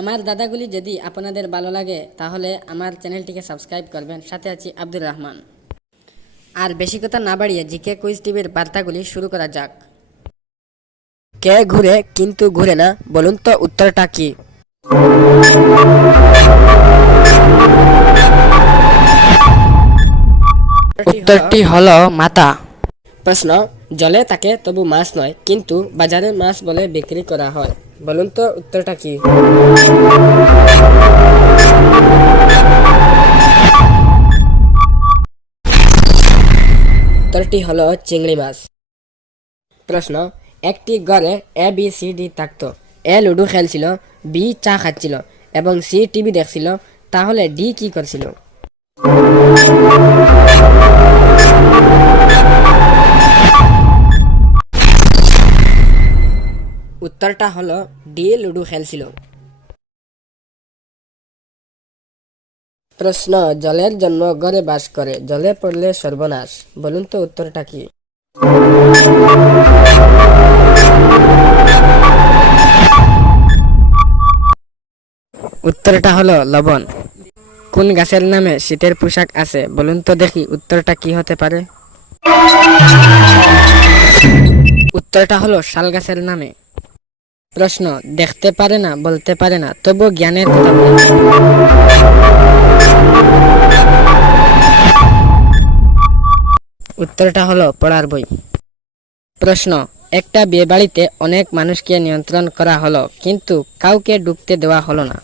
আমার দাদাগুলি যদি আপনাদের ভালো লাগে তাহলে আমার চ্যানেলটিকে সাবস্ক্রাইব করবেন। সাথে আছি আব্দুর রহমান। আর বেশি কথা না বাড়িয়ে জিকে কুইজ টিভির বার্তাগুলি শুরু করা যাক। কে ঘুরে কিন্তু ঘুরে না, বলুন তো উত্তরটা কি? উত্তরটি হলো মাথা। প্রশ্ন, জলে থাকে তবু মাছ নয়, কিন্তু বাজারে মাছ বলে বিক্রি করা হয়, বলুন তো উত্তরটা কি? উত্তরটি হলো চিংড়ি মাছ। প্রশ্ন, একটি ঘরে এ বি সি ডি থাকতো। এ লুডো খেলছিল, বি চা খাচ্ছিল এবং সি টিভি দেখছিল, তাহলে ডি কি করছিল? উত্তরটা হলো ডি, লুডো খেলছিল। প্রশ্ন, জলের জন্ম ঘরে বাস করে, জলে পড়লে সর্বনাশ, বলুন তো উত্তরটা কি? উত্তরটা হলো লবণ। কোন গাছের নামে শীতের পোশাক আছে, বলুন তো দেখি উত্তরটা কি হতে পারে? উত্তরটা হলো শাল গাছের নামে। প্রশ্ন, দেখতে পারে না, বলতে পারে না, তবু জ্ঞানের কথা বলে। উত্তরটা হলো পড়ার বই। প্রশ্ন, একটা বিয়ে বাড়িতে অনেক মানুষকে নিয়ন্ত্রণ করা হলো, কিন্তু কাউকে ঢুকতে দেওয়া হলো না।